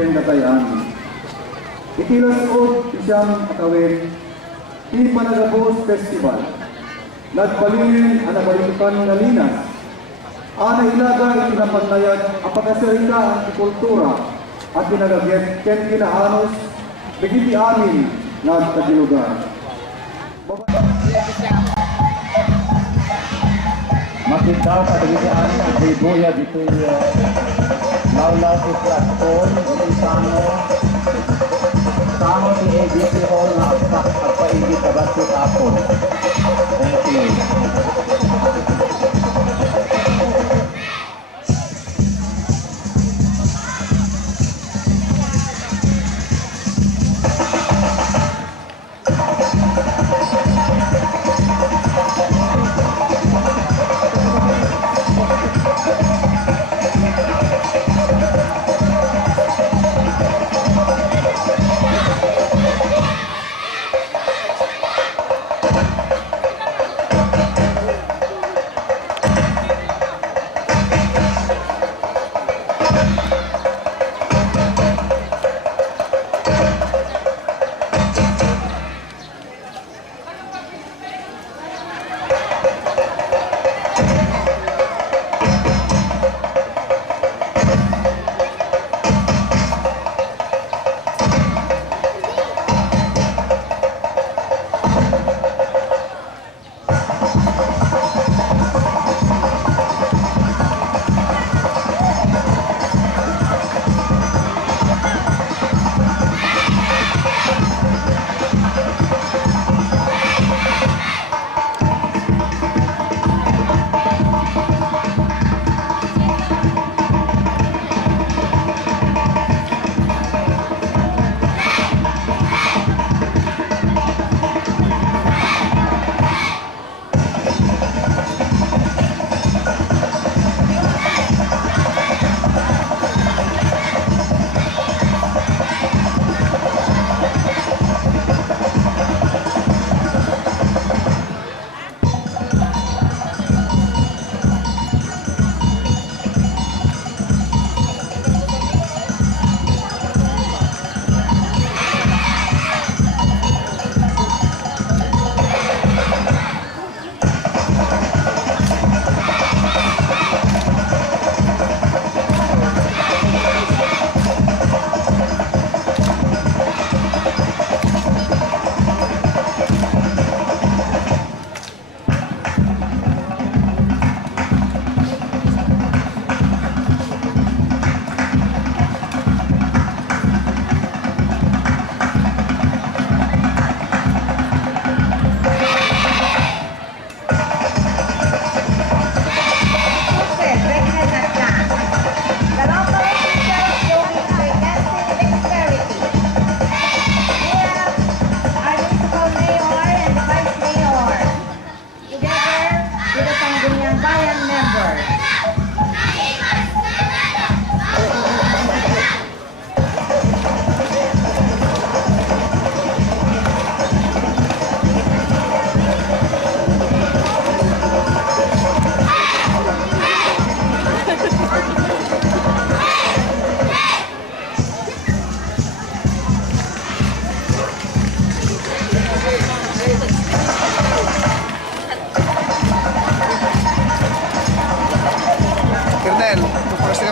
Ken Katayan. Itilasod isang katawin, di Panagapos Festival. Nagbalin ang nabalitukan ng linas. Ana ilaga itinapatayag ang pagkasarita ang kultura at pinagagit ken kinaanos bigiti amin nagkagilugan. Makita sa pagkakaan ng Buya dito Laula si Platform, Isano si ABC Hall na at paigit sa Basit Apon. Thank you.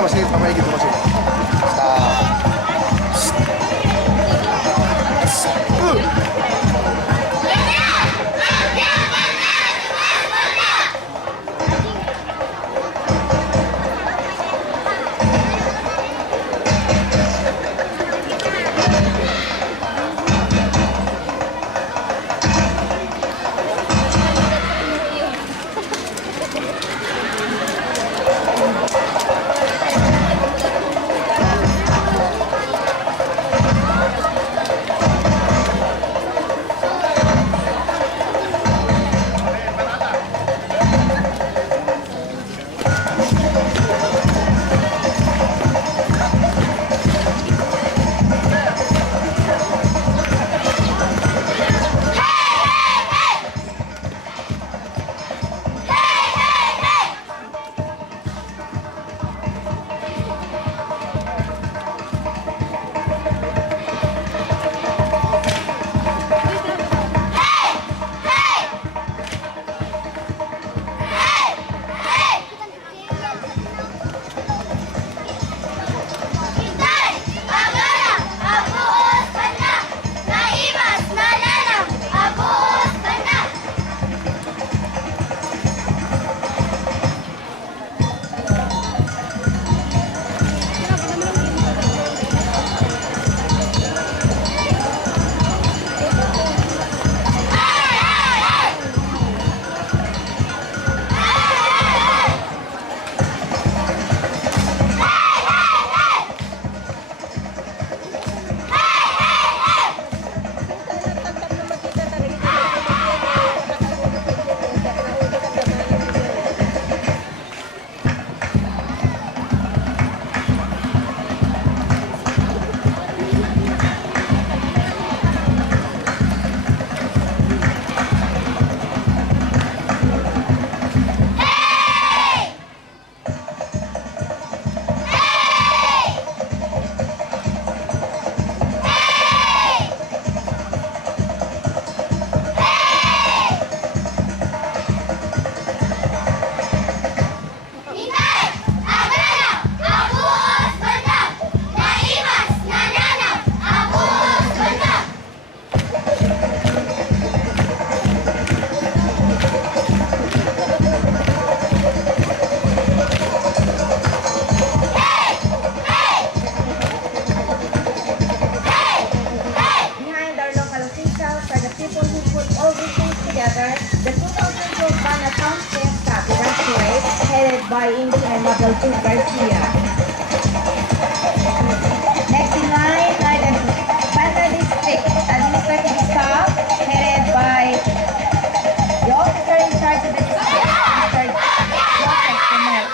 masih pamay gitu masih. by Engineer Mabel Garcia. Next in line are the Banda District Administrative Staff headed by the officer in charge of the district, Mr. Joseph Romel.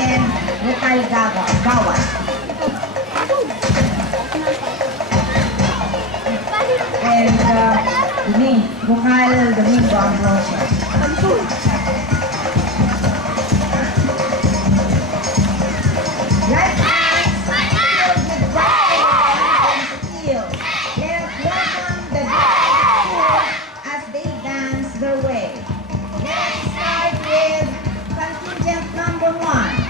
And Vocal Gawan. And Vocal Domingo Ambrosio. Right hands filled with pride and feel. Let us welcome the dancers as they dance their way. Let us start with contingent number 1.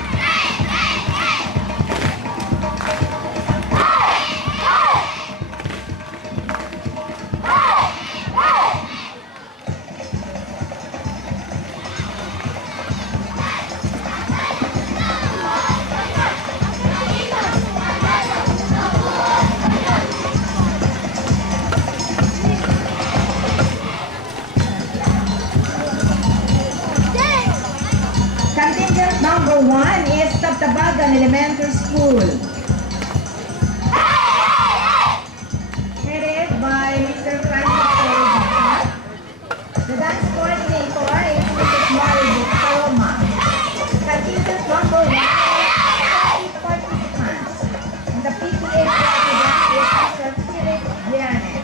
Contingent number 1 is Tabtabagan Elementary School. Headed by Mr. Francis Corona. The dance coordinator is Mrs. Mario Paloma. Contingent number 1 is 30 participants. And the PTA president is Mr. Philip Villanes.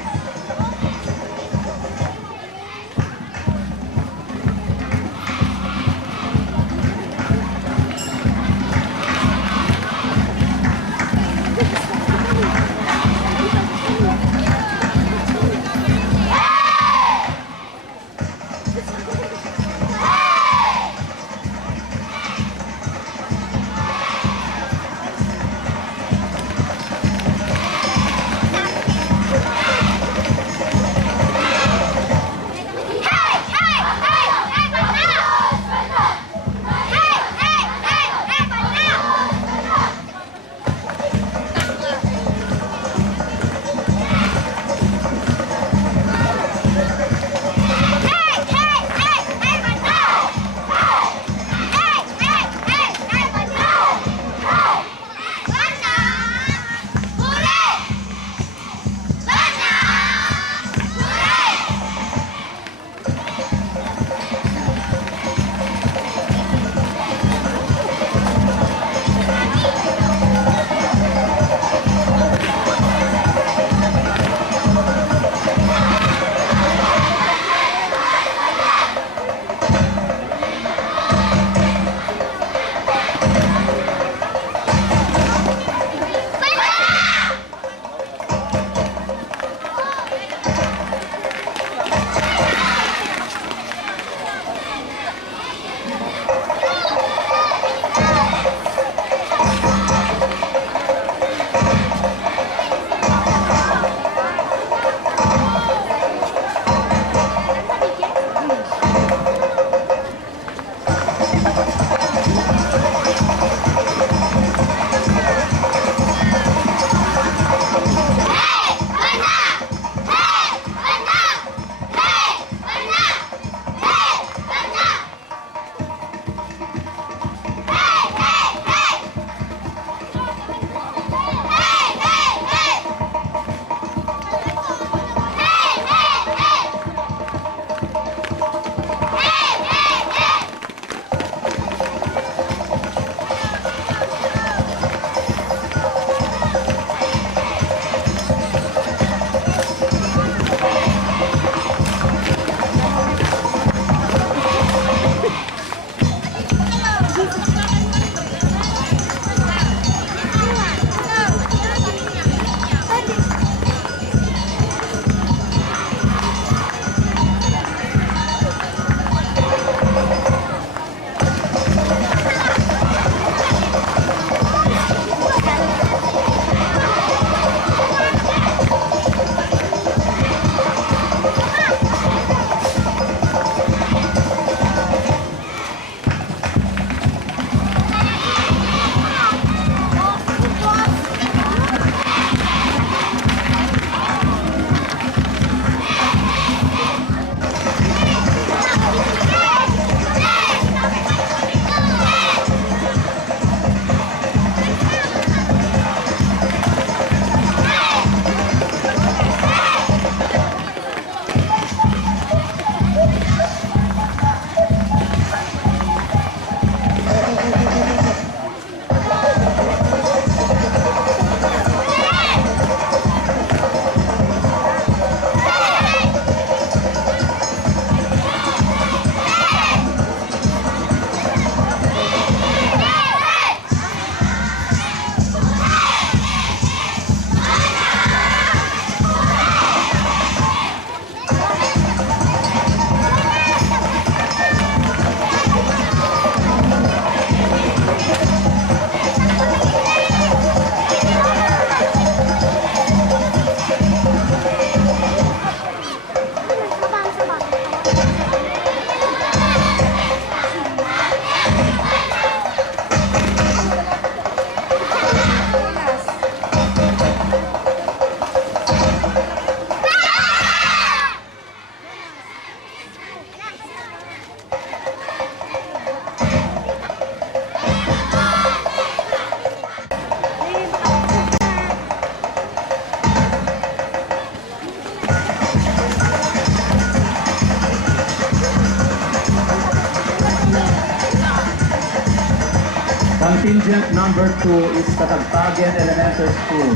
Contingent number 2 is Katagtagan Elementary School.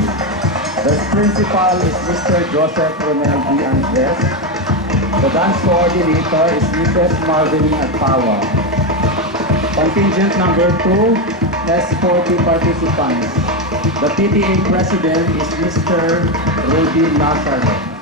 The principal is Mr. Joseph Ronel D. Andres. The dance coordinator is Mrs. Marvin Agpawa. Contingent number 2 has 40 participants. The PTA president is Mr. Rudy Lazaro.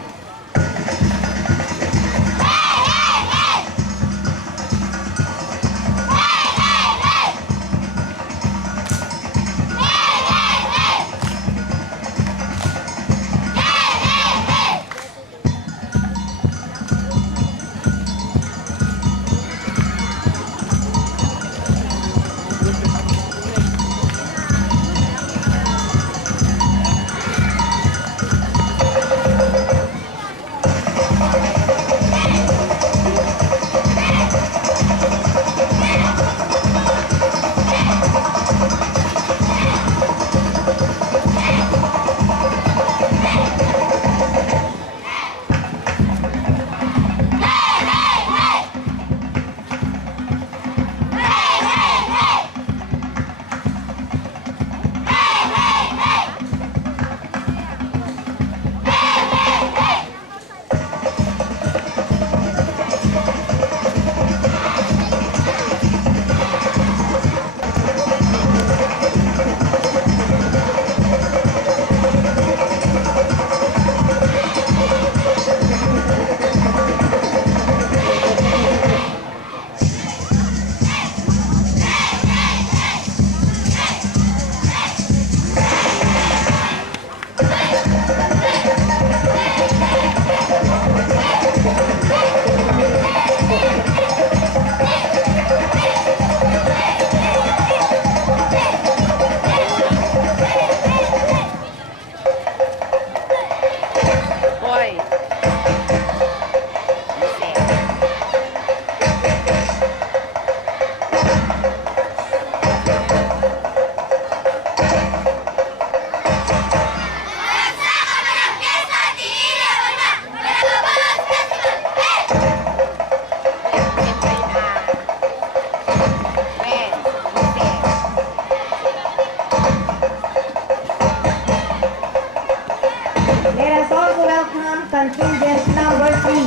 Let us also welcome contingent number 3.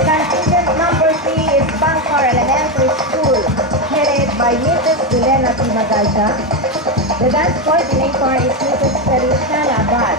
Contingent number 3 is Bangkor Elementary School, headed by Mrs. Elena P. Magalcha. The dance coordinator is Mrs. Feliciana Abad.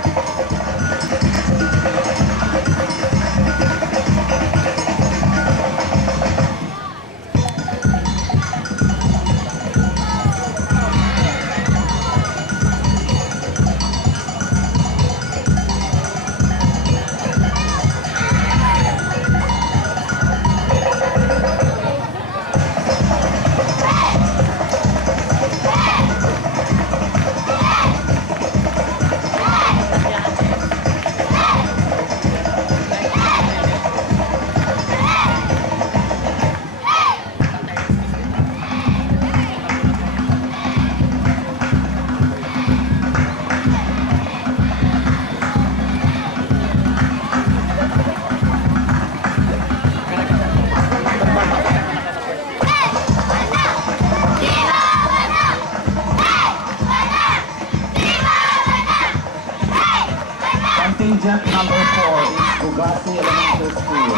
Contingent number 4 is Bugasi Elementary School.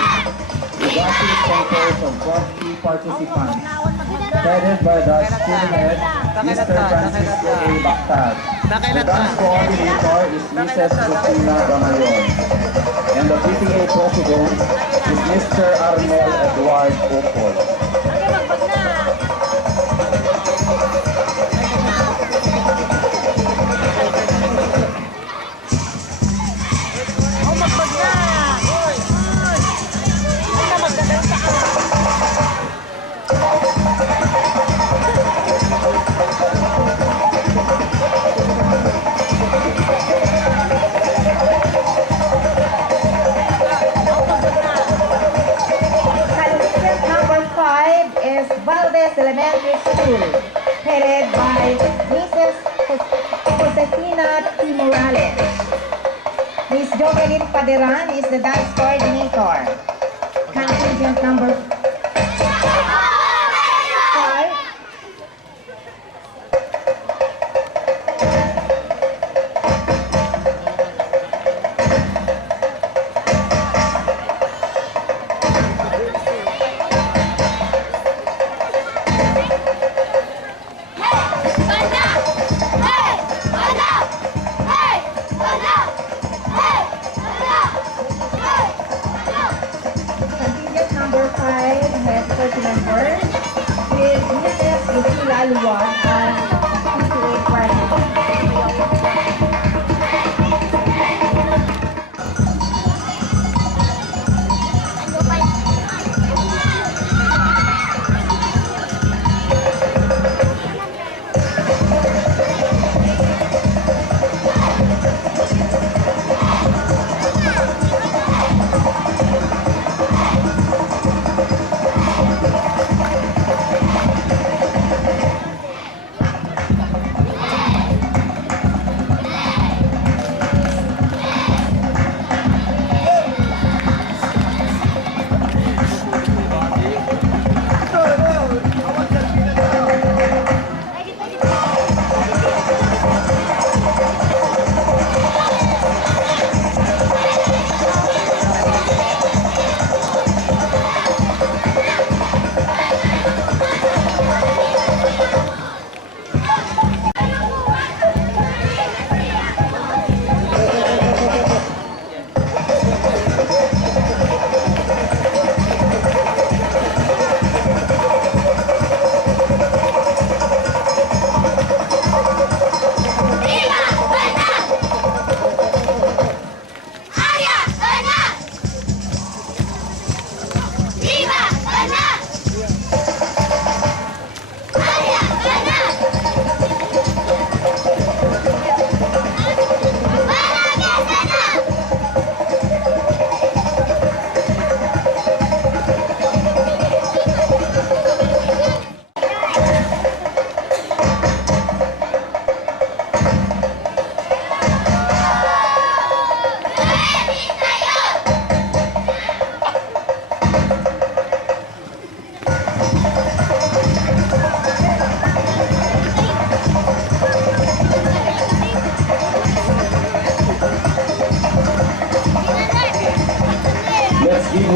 Bugasi is composed of 40 participants, headed by the school head, Mr. Francisco A. Bactad. The dance coordinator is Mrs. Cristina Gamayon. And the PTA president is Mr. Arnold Edward Opol. Contingent number 5 is Valdez Elementary School, headed by Mrs. Josefina T. Morales. Miss Jovelyn Paderan is the dance coordinator. Contingent number 5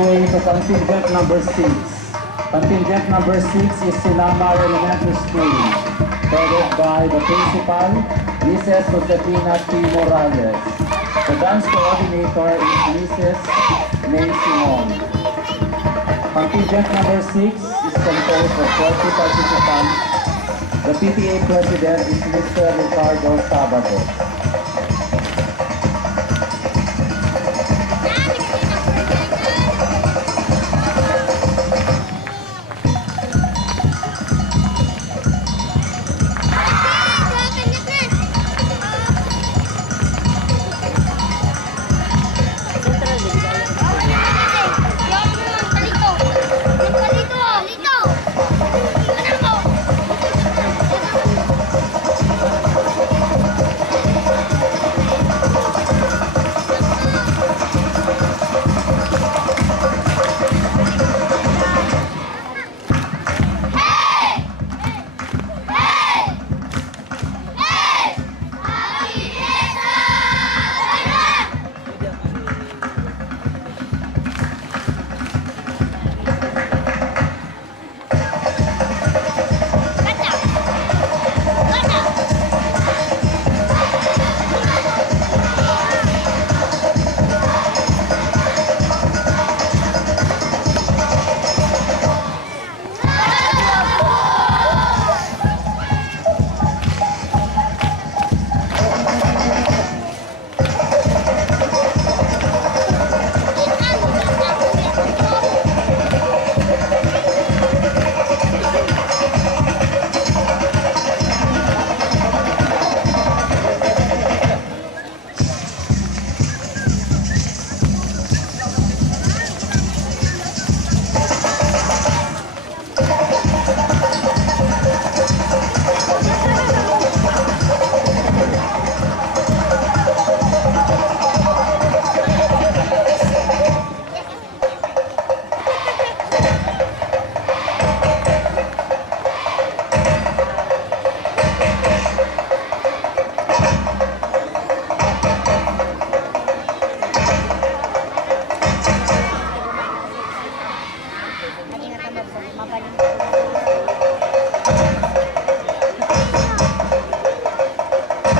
way to contingent number 6. Contingent number 6 is Sinamar Elementary School, headed by the principal, Mrs. Josefina T. Morales. The dance coordinator is Mrs. May Simon. Contingent number 6 is composed of 40 participants. The PTA president is Mr. Ricardo Sabado.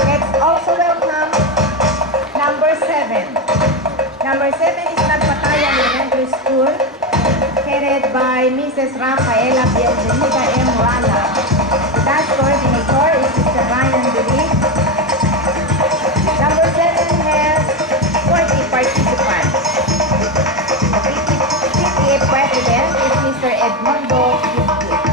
Let's also welcome number 7. Number 7 is Nagpatayan Elementary School, headed by Mrs. Rafaela Bienvenida M. Rana. The dance coordinator is Mr. Ryan Billy. Number 7 has 40 participants. The PTA president is Mr. Edmundo Gizgit.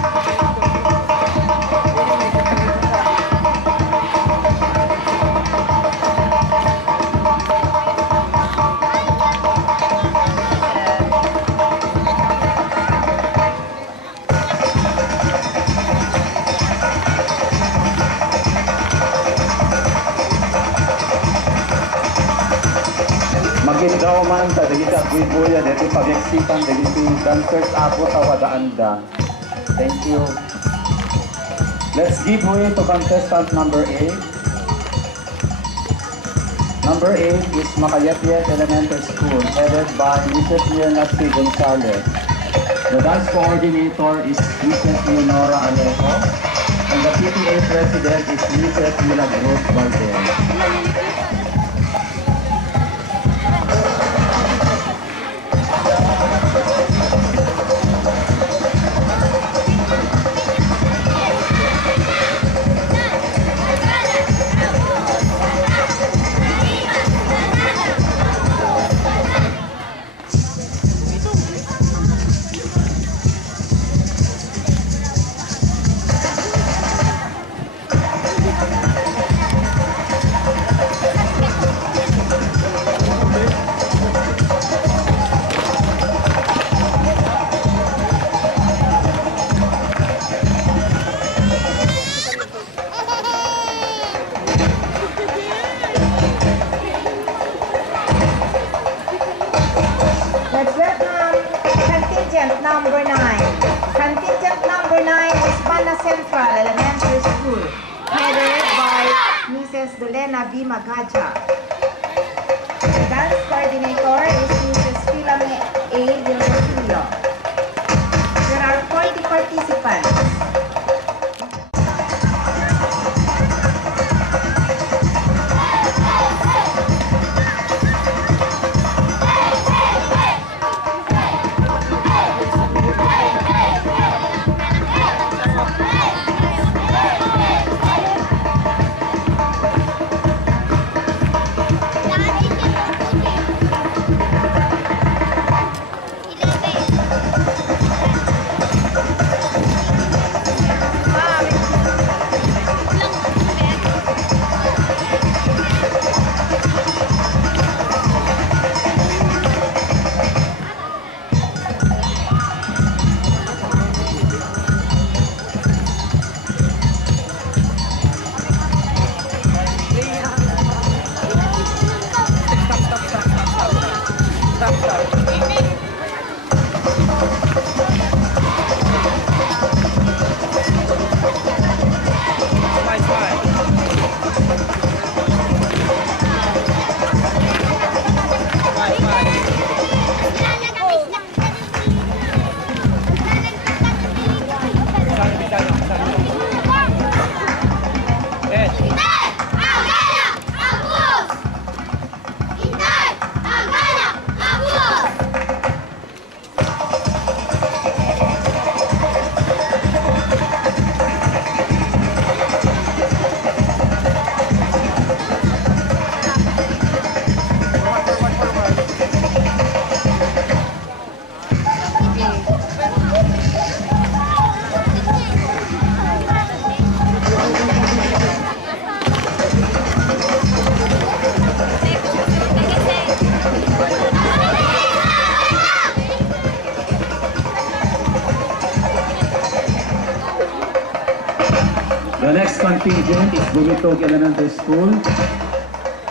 Magindaw man sa dagiti agwibuya dito pagyaksipan dagiti dancers apo sa wadaanda. Thank you. Let's give way to contestant number 8. Number 8 is Macayapyet Elementary School, headed by Mrs. Mirna C. Gonzalez. The dance coordinator is Mrs. Leonora Alejo, and the PTA president is Mrs. Milagros Valdez. Let's welcome contingent number 9. Contingent number 9 is Bana Central Elementary School, headed by Mrs. Dolena B. Magaja. The dance coordinator is Mrs. Philomene A. contingent is Dumitog Elementary School,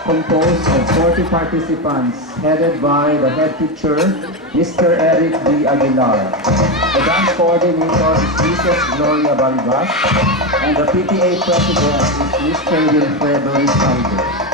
composed of 40 participants, headed by the head teacher, Mr. Eric D. Aguilar. The dance coordinator is Mrs. Gloria Balbas, and the PTA president is Mr. Wilfredo Rizaldo.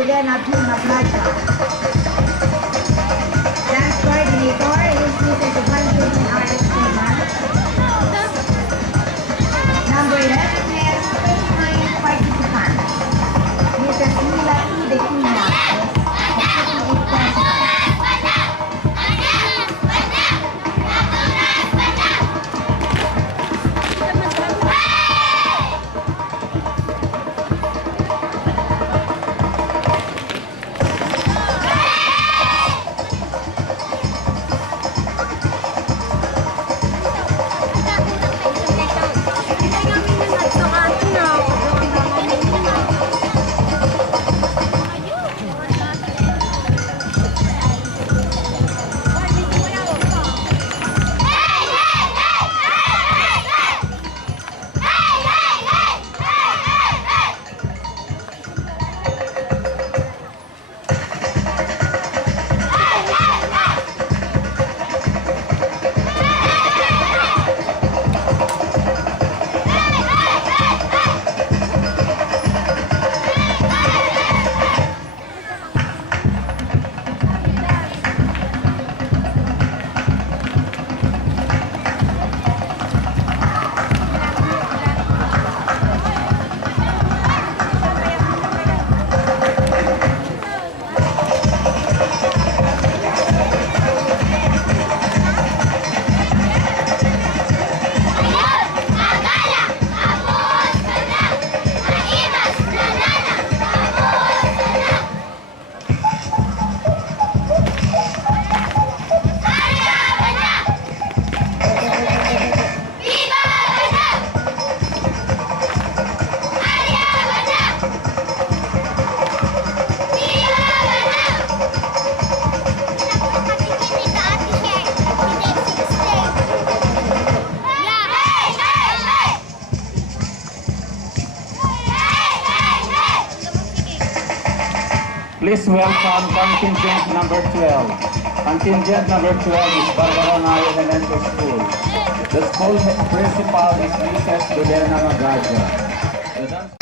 Juliana Pina Plaza. Dance coordinator is Mrs. Evangeline R.S. Freeman. Number 11 has 29 participants. Mrs. Mila E. De Cunha is the 58 president. Please welcome contingent number 12. Contingent number 12 is Barbaranay Elementary School. The school principal is Mrs. Elena Magaja. The dance